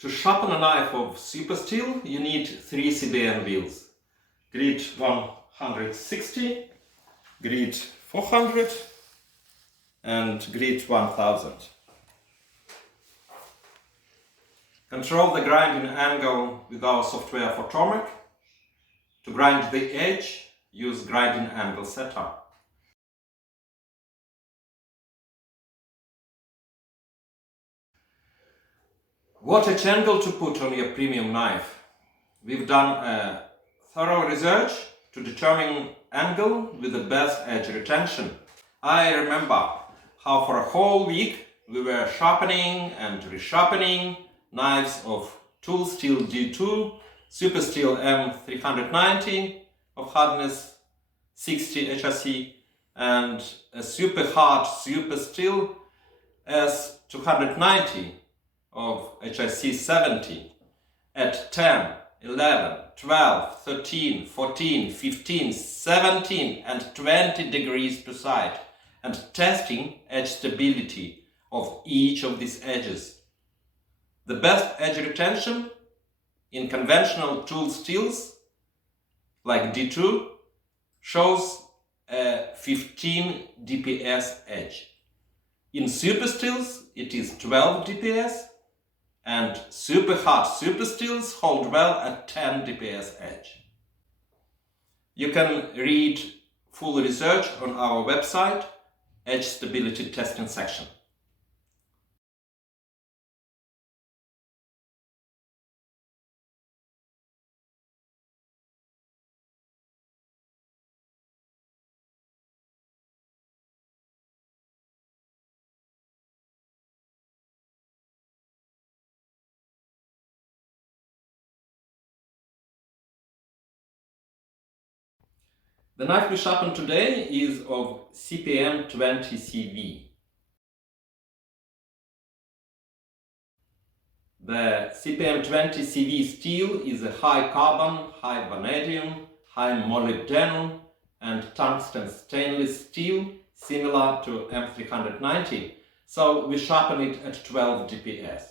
To sharpen a knife of super steel, you need 3 CBN wheels. Grit 160, grit 400 and grit 1000. Control the grinding angle with our software for Tomek. To grind the edge, use grinding angle setter. What edge angle to put on your premium knife? We've done a thorough research to determine angle with the best edge retention. I remember how for a whole week we were sharpening and resharpening knives of tool steel D2, super steel M390 of hardness 60 HRC and a super hard super steel S290 of HRC 70 at 10, 11, 12, 13, 14, 15, 17 and 20 degrees per side, and testing edge stability of each of these edges. The best edge retention in conventional tool steels like D2 shows a 15 dps edge. In super steels it is 12 dps, and super hard super steels hold well at 10 dps edge. You can read full research on our website, Edge Stability Testing section. The knife we sharpen today is of CPM 20CV. The CPM 20CV steel is a high carbon, high vanadium, high molybdenum and tungsten stainless steel similar to M390, so we sharpen it at 12 dps.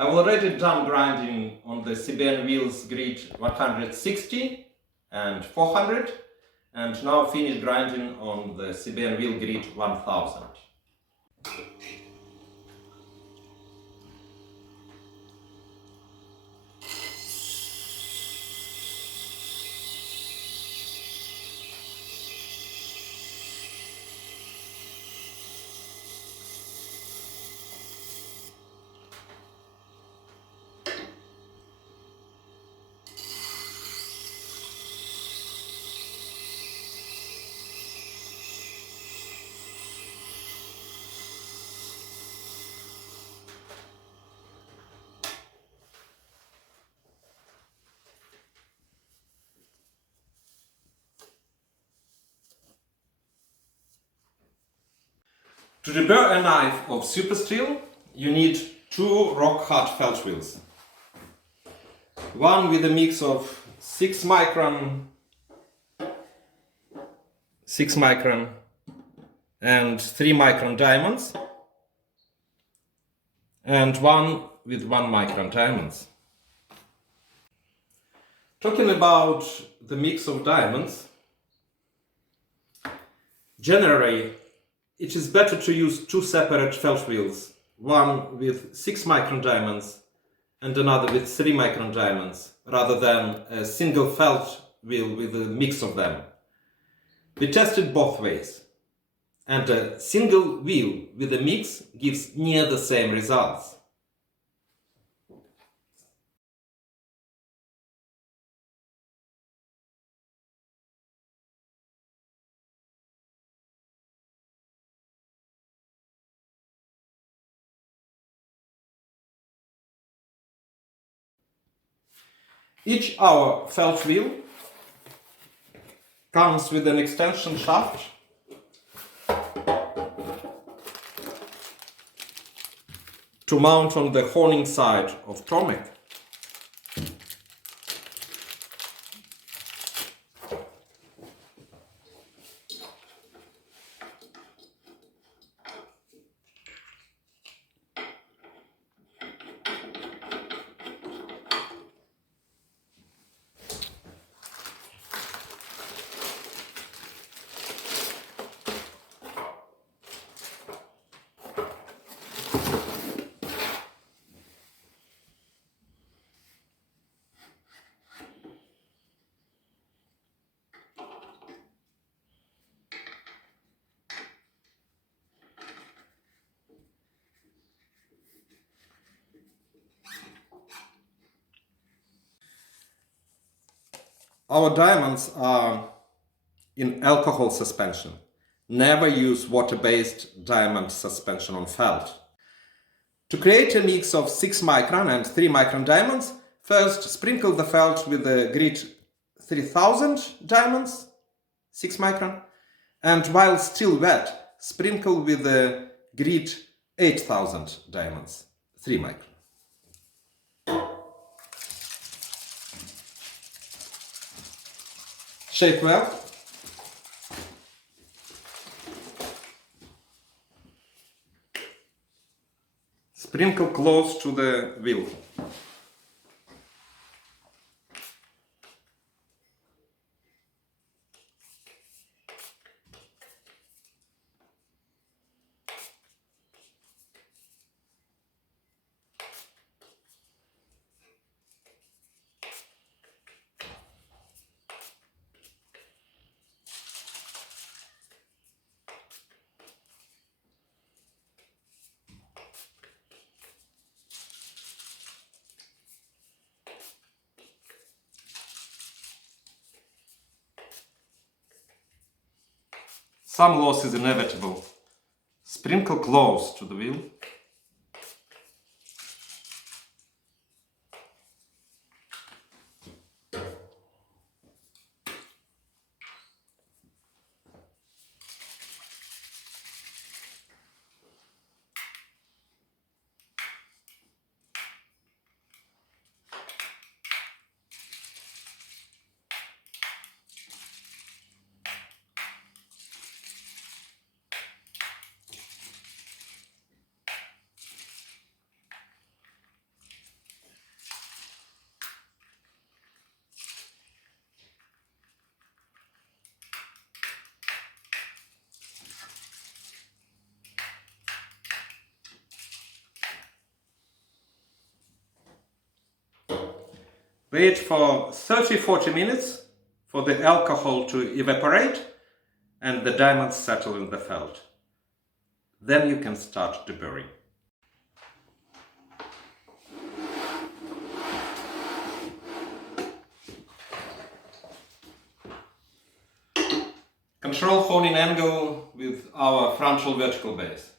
I've already done grinding on the CBN wheels grit 160 and 400 and now finished grinding on the CBN wheel grit 1000. To deburr a knife of super steel, you need 2 rock-hard felt wheels. One with a mix of 6 micron and 3 micron diamonds, and one with 1 micron diamonds. Talking about the mix of diamonds, generally it is better to use 2 separate felt wheels, one with 6 micron diamonds and another with 3 micron diamonds, rather than a single felt wheel with a mix of them. We tested both ways, and a single wheel with a mix gives near the same results. Each hour felt wheel comes with an extension shaft to mount on the honing side of Tomek. Our diamonds are in alcohol suspension. Never use water-based diamond suspension on felt. To create a mix of 6 micron and 3 micron diamonds, first sprinkle the felt with the grit 3000 diamonds, 6 micron, and while still wet, sprinkle with the grit 8000 diamonds, 3 micron. Shake well. Sprinkle close to the wheel. Some loss is inevitable. Sprinkle close to the wheel. Wait for 30-40 minutes for the alcohol to evaporate and the diamonds settle in the felt. Then you can start deburring. Control honing angle with our frontal vertical base.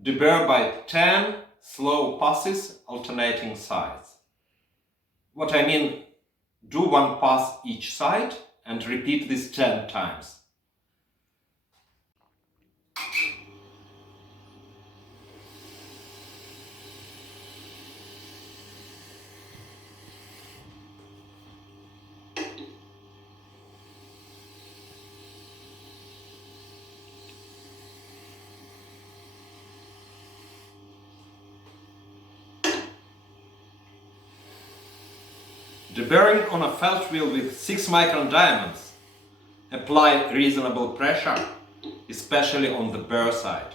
Deburr by 10 slow passes alternating sides. What I mean, do one pass each side and repeat this 10 times. Deburring on a felt wheel with 6 micron diamonds. Apply reasonable pressure, especially on the burr side.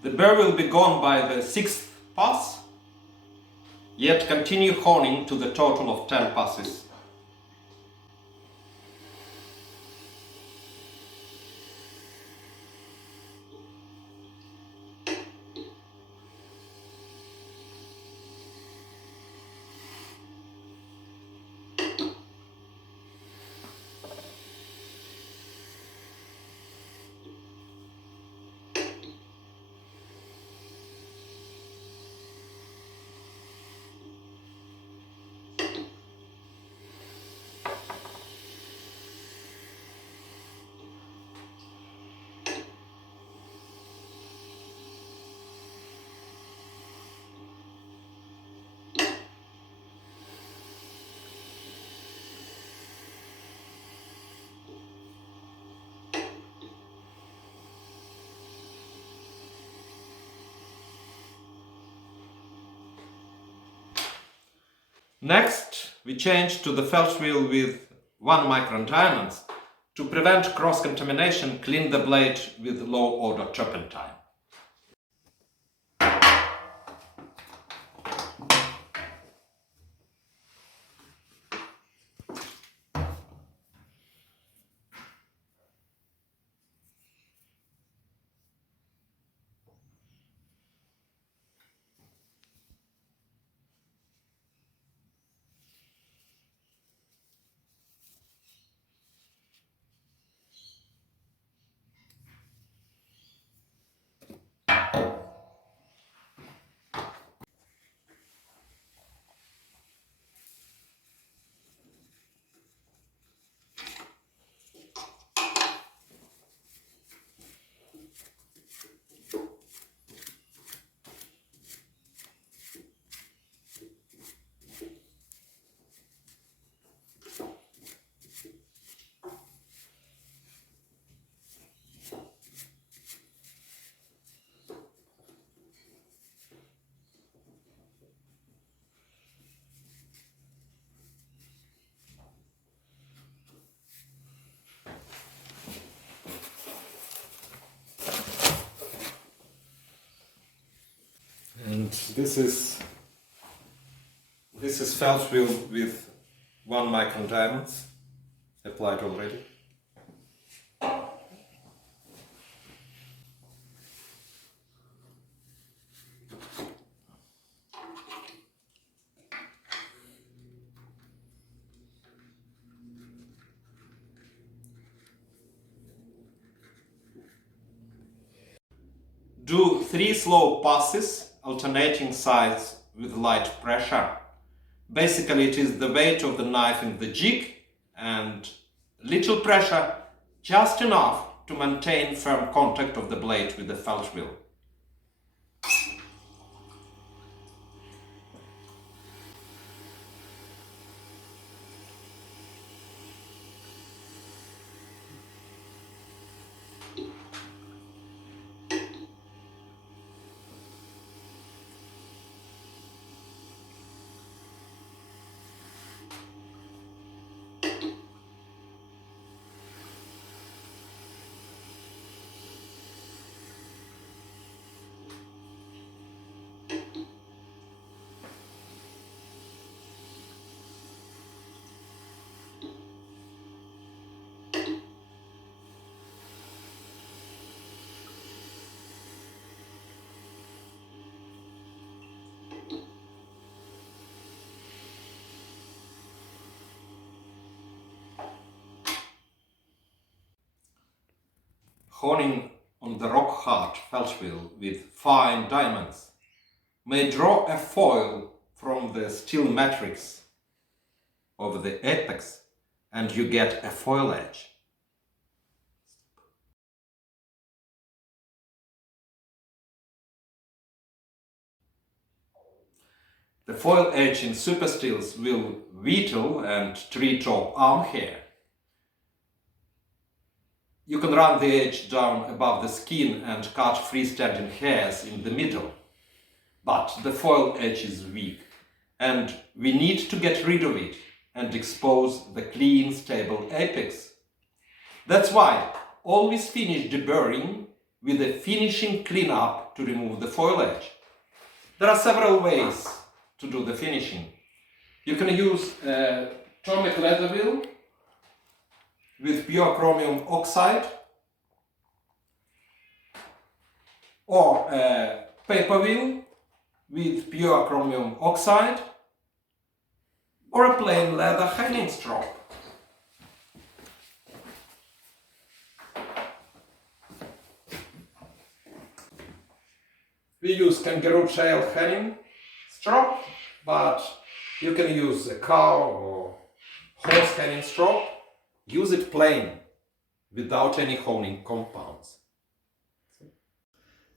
The burr will be gone by the 6th pass, yet continue honing to the total of 10 passes. Next, we change to the felt wheel with 1 micron diamonds. To prevent cross-contamination, clean the blade with low-order turpentine. And this is felt wheel with 1 micron diamonds applied already. Do 3 slow passes, alternating sides with light pressure. Basically, it is the weight of the knife in the jig and little pressure, just enough to maintain firm contact of the blade with the felt wheel. Honing on the rock-hard felt wheel with fine diamonds may draw a foil from the steel matrix over the apex, and you get a foil edge. The foil edge in supersteels will whittle and treat off arm hair. You can run the edge down above the skin and cut freestanding hairs in the middle. But the foil edge is weak, and we need to get rid of it and expose the clean, stable apex. That's why always finish deburring with a finishing cleanup to remove the foil edge. There are several ways to do the finishing. You can use a atomic leather wheel with pure chromium oxide, or a paper wheel with pure chromium oxide, or a plain leather hanging strop. We use kangaroo tail hanging strop, but you can use a cow or horse hanging strop. Use it plain, without any honing compounds.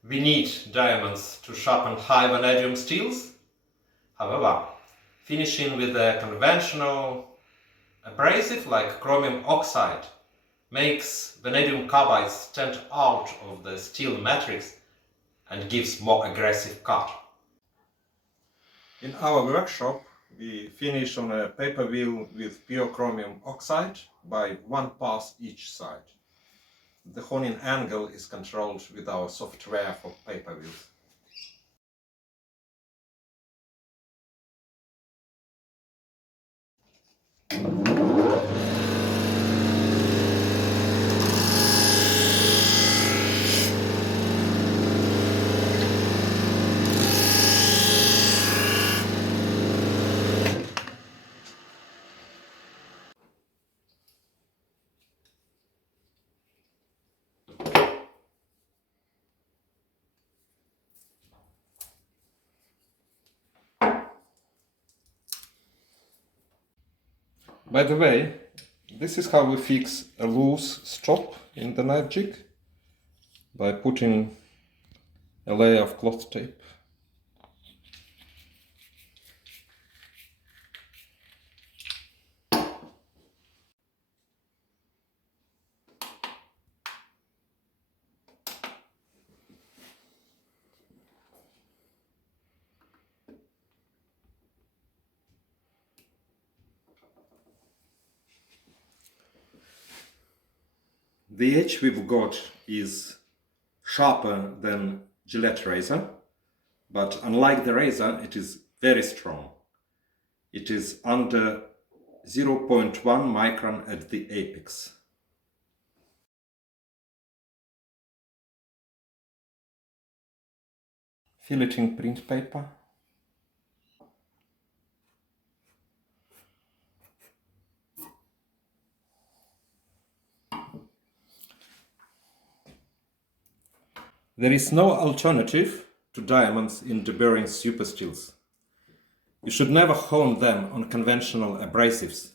We need diamonds to sharpen high vanadium steels. However, finishing with a conventional abrasive like chromium oxide makes vanadium carbide stand out of the steel matrix and gives more aggressive cut. In our workshop, we finish on a paper wheel with pure chromium oxide by 1 pass each side. The honing angle is controlled with our software for paper wheels. By the way, this is how we fix a loose stop in the knife jig, by putting a layer of cloth tape. The edge we've got is sharper than Gillette razor, but unlike the razor, it is very strong. It is under 0.1 micron at the apex. Filleting print paper. There is no alternative to diamonds in deburring supersteels. You should never hone them on conventional abrasives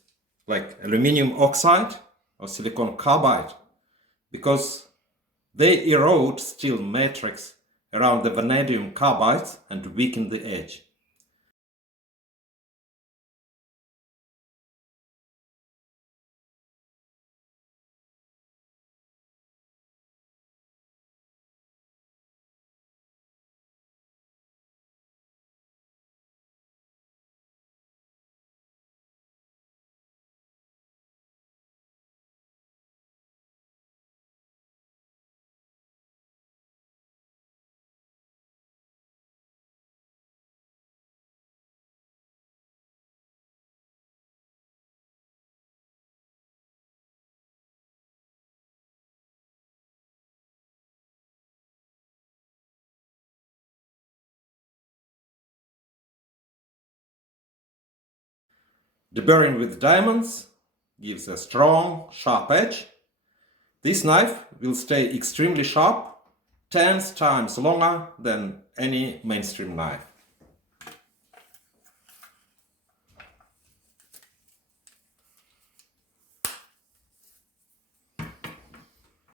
like aluminium oxide or silicon carbide, because they erode steel matrix around the vanadium carbides and weaken the edge. Deburring with diamonds gives a strong, sharp edge. This knife will stay extremely sharp, 10 times longer than any mainstream knife.